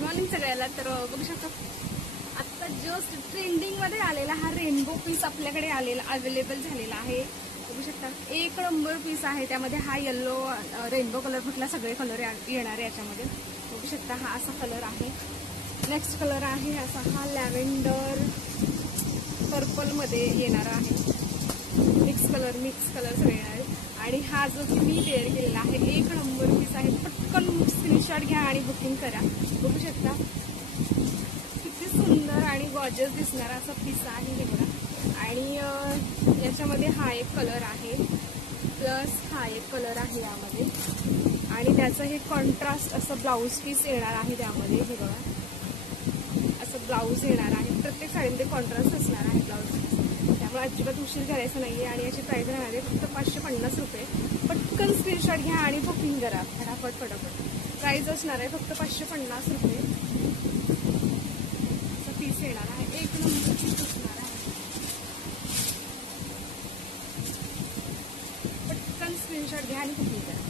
Good morning सगळ्याला. तर बघू शकता आत्ता जस्ट ट्रेंडिंगमध्ये आलेला हा रेनबो पीस आपल्याकडे आलेला अवेलेबल झालेला आहे. बघू शकता एक नंबर पीस आहे. त्यामध्ये हा येल्लो रेनबो कलर म्हटला सगळे कलर येणार आहे याच्यामध्ये. बघू शकता हा असा कलर आहे. नेक्स्ट कलर आहे असा हा लॅव्हेंडर पर्पलमध्ये येणारा आहे. मिक्स कलर सगळे येणार आहे. आणि हा जो की मी वेअर केलेला आहे एक नंबर पीस आहे. पटकन स्क्रीनशॉट घ्या आणि बुकिंग करा. बघू शकता किती सुंदर आणि गॉर्जियस दिसणारा असा पीस आहे हे बघा. आणि याच्यामध्ये हा एक कलर आहे प्लस हा एक कलर आहे यामध्ये. आणि त्याचं हे कॉन्ट्रास्ट असं ब्लाऊज पीस येणार आहे त्यामध्ये. हे बघा असं ब्लाऊज येणार आहे. प्रत्येक साडीमध्ये कॉन्ट्रास्ट असणार आहे ब्लाऊज पीस. त्यामुळे अजिबात उशीर करायचा नाही आहे. आणि याची प्राईस राहणार आहे फक्त 550 रुपये. पटकन स्क्रीनशॉट घ्या आणि बुकिंग करा फटाफट. प्राईस असणार आहे फक्त 550 रुपये. असं पीस येणार आहे. एक नंबर पीस असणार आहे. पटकन स्क्रीनशॉट घ्या आणि बुकिंग करा.